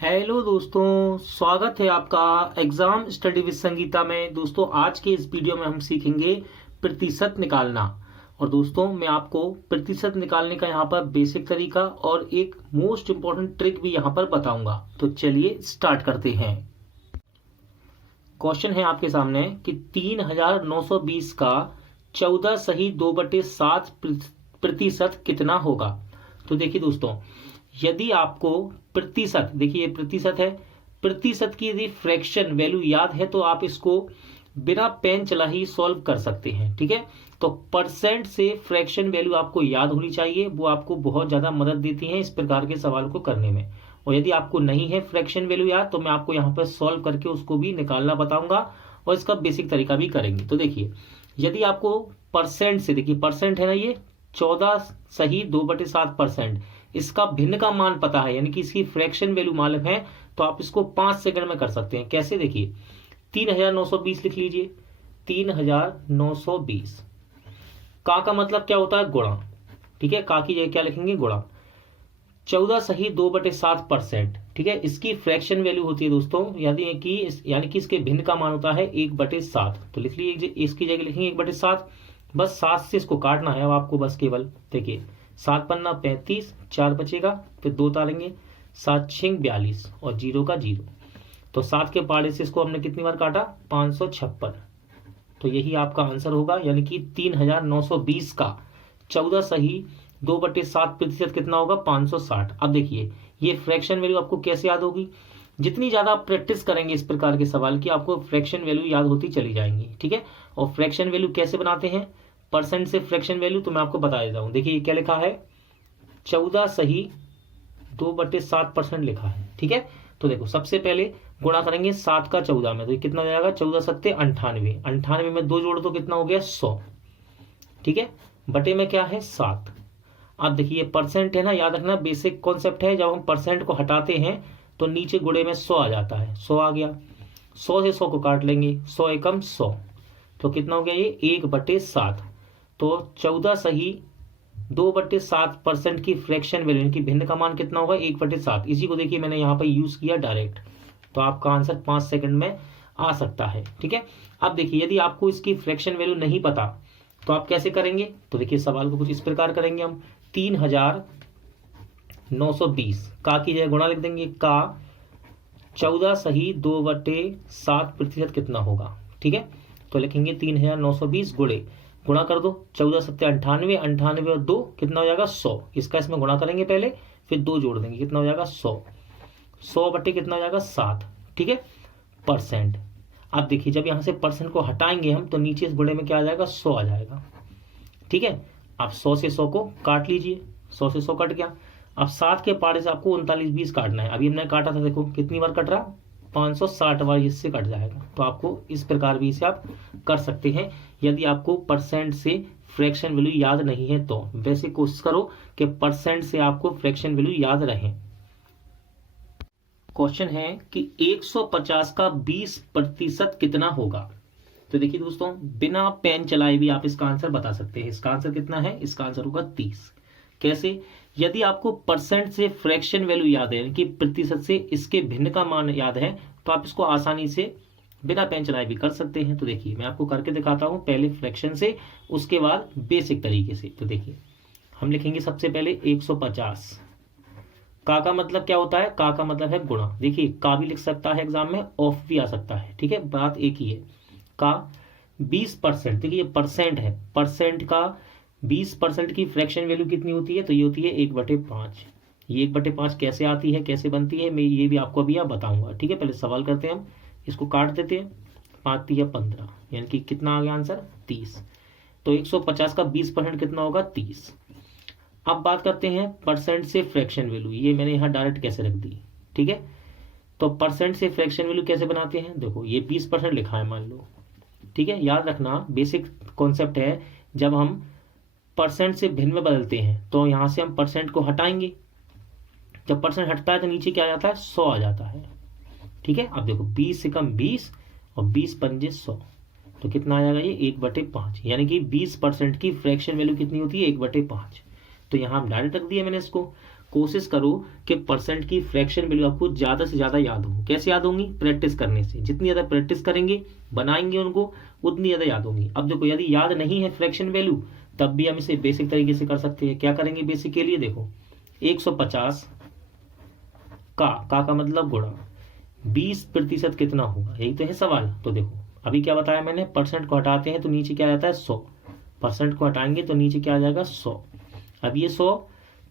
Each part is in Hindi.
हेलो दोस्तों, स्वागत है आपका एग्जाम स्टडी विद संगीता में। दोस्तों आज के इस वीडियो में हम सीखेंगे प्रतिशत निकालना। और दोस्तों मैं आपको प्रतिशत निकालने का यहाँ पर बेसिक तरीका और एक मोस्ट इम्पॉर्टेंट ट्रिक भी यहाँ पर बताऊंगा। तो चलिए स्टार्ट करते हैं। क्वेश्चन है आपके सामने कि 3920 का 14 सही 2/7 प्रतिशत कितना होगा। तो देखिए दोस्तों, यदि आपको प्रतिशत, देखिए ये प्रतिशत है, प्रतिशत की यदि फ्रैक्शन वैल्यू याद है तो आप इसको बिना पेन चला ही सॉल्व कर सकते हैं। ठीक है, तो परसेंट से फ्रैक्शन वैल्यू आपको याद होनी चाहिए, वो आपको बहुत ज्यादा मदद देती है इस प्रकार के सवाल को करने में। और यदि आपको नहीं है फ्रैक्शन वैल्यू याद तो मैं आपको यहाँ पर सॉल्व करके उसको भी निकालना बताऊंगा और इसका बेसिक तरीका भी करेंगे। तो देखिए, यदि आपको परसेंट से, देखिए परसेंट है ना, ये 14 सही 2/7%, इसका भिन्न का मान पता है, यानी कि इसकी फ्रैक्शन वैल्यू मालूम है, तो आप इसको 5 सेकंड में कर सकते हैं। कैसे, देखिए 3920 लिख लीजिए। 3920 का मतलब क्या होता है, गुणा। ठीक है, का की जगह क्या लिखेंगे, गुणा। 14 सही 2/7%, ठीक है, इसकी फ्रैक्शन वैल्यू होती है दोस्तों, यानी कि इसके भिन्न का मान होता है 1/7। तो लिख लीजिए, इसकी जगह लिखेंगे 1/7। बस 7 से इसको काटना है अब आपको, बस केवल देखिए 7 पन्ना 35, 4 बचेगा, फिर 2 तालेंगे, 7 6 42 और 0 का 0। तो 7 के पाड़े से इसको हमने कितनी बार काटा, 556। तो यही आपका आंसर होगा, यानी कि 3920 का 14 सही 2/7 प्रतिशत कितना होगा, 560। अब देखिए ये फ्रैक्शन वैल्यू आपको कैसे याद होगी, जितनी ज्यादा आप प्रैक्टिस करेंगे इस प्रकार के सवाल की, आपको फ्रैक्शन वैल्यू याद होती चली जाएंगी। ठीक है, और फ्रैक्शन वैल्यू कैसे बनाते हैं, परसेंट से फ्रैक्शन वैल्यू, तो मैं आपको बता देता हूं। देखिए क्या लिखा है, 14 सही 2/7% लिखा है। ठीक है, तो देखो सबसे पहले गुणा करेंगे 7 का 14 में, तो ये कितना हो जाएगा, 14 सत्ते 98, 98 में 2 जोड़ तो कितना हो गया, 100। ठीक है, बटे में क्या है, 7। अब देखिए परसेंट है ना, याद रखना बेसिक कॉन्सेप्ट है, जब हम परसेंट को हटाते हैं तो नीचे गुणे में 100 आ जाता है। 100 आ गया, 100 से 100 को काट लेंगे, 100 एकम 100, तो कितना हो गया ये 1/7। तो 14 सही 2/7% की फ्रैक्शन वैल्यू, इनकी भिन्न का मान कितना होगा, 1/7। इसी को देखिए मैंने यहाँ पर यूज किया डायरेक्ट, तो आपका आंसर 5 सेकंड में आ सकता है। ठीक है, अब देखिए यदि आपको इसकी फ्रैक्शन वैल्यू नहीं पता तो आप कैसे करेंगे, तो देखिए सवाल को कुछ इस प्रकार करेंगे हम। 3920 का की जगह गुणा लिख देंगे, का 14 सही 2/7 प्रतिशत कितना होगा। ठीक है, तो लिखेंगे 3920 गुणा कर दो, 14 सत्ते 98, 98 और 2 कितना हो जाएगा, 100। इसका इसमें गुणा करेंगे पहले, फिर 2 जोड़ देंगे, कितना हो जाएगा 100। 100 बटे कितना हो जाएगा, 7। ठीक है, परसेंट। अब देखिए जब यहां से परसेंट को हटाएंगे हम तो नीचे इस गुणे में क्या आ जाएगा, 100 आ जाएगा। ठीक है, आप 100 से 100 को काट लीजिए, 100 से 100 कट गया। अब 7 के पाड़े से आपको 3920 काटना है। अभी हमने काटा था, देखो कितनी बार कट रहा, 560 बार इससे कट जाएगा। तो आपको इस प्रकार भी इसे आप कर सकते हैं यदि आपको परसेंट से फ्रैक्शन वैल्यू याद नहीं है तो। वैसे कोशिश करो कि परसेंट से आपको फ्रैक्शन वैल्यू याद रहे। क्वेश्चन है कि 150 का 20% कितना होगा। तो देखिए दोस्तों, बिना पेन चलाए भी आप इसका आंसर बता सकते हैं। इसका आंसर कितना है, इसका आंसर होगा 30। कैसे, यदि आपको परसेंट से फ्रैक्शन वैल्यू याद है, यानी कि प्रतिशत से इसके भिन्न का मान याद है, तो आप इसको आसानी से बिना पेन चलाए भी कर सकते हैं। तो देखिए मैं आपको करके दिखाता हूं, पहले फ्रैक्शन से, उसके बाद बेसिक तरीके से। तो देखिए हम लिखेंगे सबसे पहले 150। का मतलब क्या होता है, का मतलब है गुणा। देखिए का भी लिख सकता है एग्जाम में, ऑफ भी आ सकता है। ठीक है, बात एक ही है। का 20%, देखिए ये परसेंट है, परसेंट का 20% की फ्रैक्शन वैल्यू कितनी होती है, तो ये होती है 1/5। ये 1/5 कैसे आती है, कैसे बनती है, मैं ये भी आपको अभी बताऊंगा। ठीक है, पहले सवाल करते हैं हम, इसको काट देते हैं, 5 या 15, यानी कि कितना आ गया आंसर, 30। तो 150 का 20% कितना होगा, 30। अब बात करते हैं परसेंट से फ्रैक्शन वैल्यू, ये मैंने यहाँ डायरेक्ट कैसे रख दी। ठीक है, तो परसेंट से फ्रैक्शन वैल्यू कैसे बनाते हैं, देखो ये 20% लिखा है मान लो। ठीक है, याद रखना बेसिक कॉन्सेप्ट है, जब हम परसेंट से भिन्न में बदलते हैं तो यहां से हम परसेंट को हटाएंगे, जब परसेंट हटता है तो नीचे क्या आ जाता है, 100 आ जाता है। ठीक है, अब देखो 20 से कम 20 और 20 पंजे 100, तो कितना आ जाएगा ये 1/5, यानी कि 20% की फ्रैक्शन वैल्यू कितनी होती है, 1/5। तो यहाँ हम डायरेक्ट रख दिए मैंने इसको। कोशिश करो कि परसेंट की फ्रैक्शन वैल्यू आपको ज़्यादा से ज़्यादा याद हो। कैसे याद होंगी? प्रैक्टिस करने से। जितनी ज़्यादा प्रैक्टिस करेंगे, बनाएंगे उनको, उतनी ज़्यादा याद होंगी। अब देखो, यदि याद नहीं है फ्रैक्शन वैल्यू, तब भी हम इसे बेसिक तरीके से कर सकते हैं। क्या करेंगे बेसिक के लिए? देखो, 150 का मतलब गुणा 20% कितना होगा, यही तो है सवाल। तो देखो, अभी क्या बताया मैंने, परसेंट को हटाते हैं तो नीचे क्या आ जाता है? 100। परसेंट को हटाएंगे तो नीचे क्या आ जाएगा? 100। अब ये 100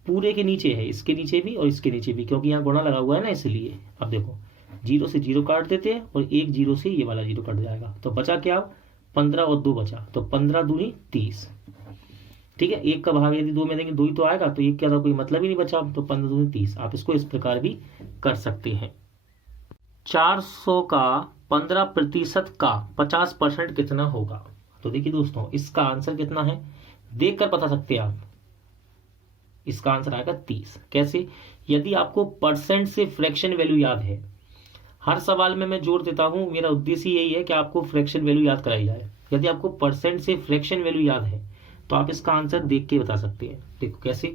पूरे के नीचे है, इसके नीचे भी और इसके नीचे भी, क्योंकि यहाँ गुणा लगा हुआ है ना, इसलिए। अब देखो, 0 से 0 काट देते हैं और 1 0 से ये वाला 0 कट जाएगा, तो बचा क्या? 15 और 2 बचा, तो 15 दूनी 30। ठीक है, 1 का भाग यदि 2 में देंगे 2 ही तो आएगा, तो 1 क्या था, कोई मतलब ही नहीं बचा, तो 15 दूनी 30। आप इसको इस प्रकार भी कर सकते हैं। 400 का 15% का 50% कितना होगा? तो देखिए दोस्तों, इसका आंसर कितना है देखकर बता सकते हैं आप। इसका आंसर आएगा 30। कैसे? यदि आपको परसेंट से फ्रैक्शन वैल्यू याद है, हर सवाल में मैं जोर देता हूं, मेरा उद्देश्य यही है कि आपको फ्रैक्शन वैल्यू याद कराई जाए। यदि आपको परसेंट से फ्रैक्शन वैल्यू याद है तो आप इसका आंसर देख के बता सकते हैं। देखो कैसे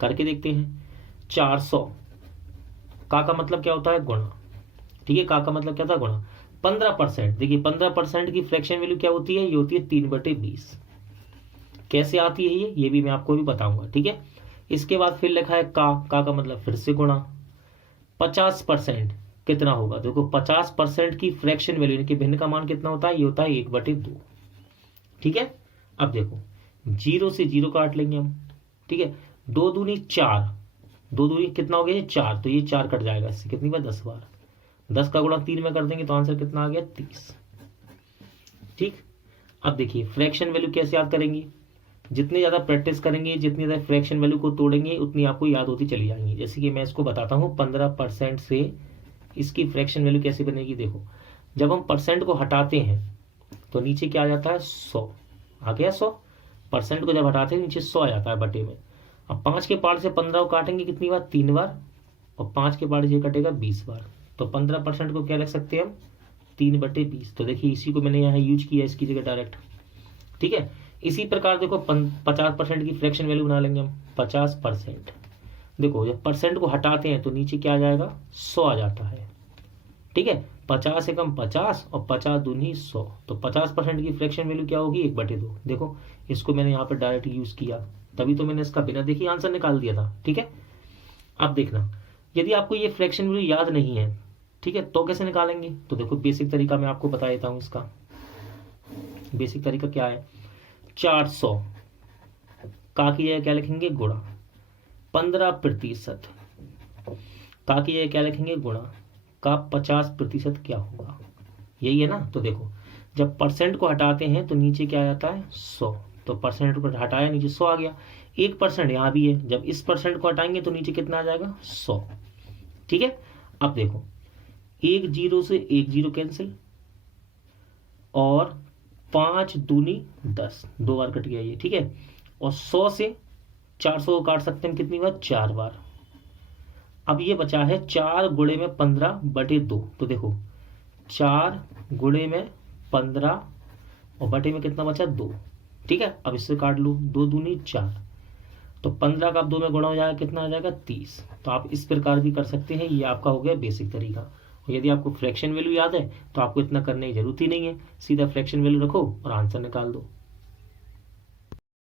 करके देखते हैं। 400 का मतलब क्या होता है? गुणा। ठीक है, का मतलब क्या था? गुणा। 15%, देखिए 15% की फ्रैक्शन वैल्यू क्या होती है? ये होती है 3/20। कैसे आती है ये भी मैं आपको भी बताऊंगा। ठीक है, इसके बाद फिर लिखा है का मतलब फिर से गुणा। 50% कितना होगा? देखो, 50% की फ्रैक्शन वैल्यू यानी कि भिन्न का मान कितना होता है? ये होता है 1/2। ठीक है, अब देखो 0 से 0 काट लेंगे हम। ठीक है, 2 दूनी 4, 2 दूनी कितना हो गया? ये 4, तो ये 4 कट जाएगा, इससे कितनी बार? 10 बार। 10 का गुणा 3 में कर देंगे तो आंसर कितना आ गया? 30। ठीक, अब देखिए फ्रैक्शन वैल्यू कैसे याद करेंगे? जितनी ज़्यादा प्रैक्टिस करेंगे, जितनी ज़्यादा फ्रैक्शन वैल्यू को तोड़ेंगे, उतनी आपको याद होती चली जाएंगी। जैसे कि मैं इसको बताता हूँ, 15% से इसकी फ्रैक्शन वैल्यू कैसे बनेगी? देखो, जब हम परसेंट को हटाते हैं तो नीचे क्या आ जाता है? 100 आ गया। 100 परसेंट को जब हटाते हैं नीचे 100 आ जाता है बटे में। अब 5 के पार्ट से 15 को काटेंगे कितनी बार? 3 बार। और 5 के पार्ट से कटेगा 20 बार। तो 15% को क्या लिख सकते हैं हम? 3/20। तो देखिए इसी को मैंने यहाँ यूज किया इसकी जगह डायरेक्ट। ठीक है, इसी प्रकार देखो 50% की फ्रैक्शन वैल्यू बना लेंगे हम। 50%, देखो जब परसेंट को हटाते हैं तो नीचे क्या आ जाएगा? 100 आ जाता है। ठीक है, 50 से कम 50 और 50 दूनी 100, तो 50% की फ्रैक्शन वैल्यू क्या होगी? 1/2। देखो इसको मैंने यहाँ पर डायरेक्ट यूज किया, तभी तो मैंने इसका बिना देखे आंसर निकाल दिया था। ठीक है, अब देखना, यदि आपको ये फ्रैक्शन वैल्यू याद नहीं है, ठीक है, तो कैसे निकालेंगे? तो देखो बेसिक तरीका मैं आपको बता देता हूँ। इसका बेसिक तरीका क्या है? 400 का की जगह क्या लिखेंगे? गुणा। 15% का की जगह क्या लिखेंगे? गुणा का 50% क्या होगा? यही है ना। तो देखो जब परसेंट को हटाते हैं तो नीचे क्या आ जाता है? 100। तो परसेंट को हटाया, नीचे 100 आ गया। 1% यहाँ भी है, जब इस परसेंट को हटाएंगे तो नीचे कितना आ जाएगा? 100। ठीक है, अब देखो 1 0 से 1 0 कैंसिल, और 5 दूनी 10, 2 बार कट गया ये। ठीक है, और 100 से 400 को काट सकते हैं कितनी बार? 4 बार। अब ये बचा है 4 गुणे में 15/2। तो देखो 4 गुणे में 15 और बटे में कितना बचा? 2। ठीक है, अब इससे काट लो, 2 दूनी 4, तो 15 का अब 2 में गुणा हो जाएगा, कितना आ जाएगा? 30। तो आप इस प्रकार भी कर सकते हैं। ये आपका हो गया बेसिक तरीका। और यदि आपको फ्रैक्शन वैल्यू याद है तो आपको इतना करने की जरूरत ही नहीं है, सीधा फ्रैक्शन वैल्यू रखो और आंसर निकाल दो।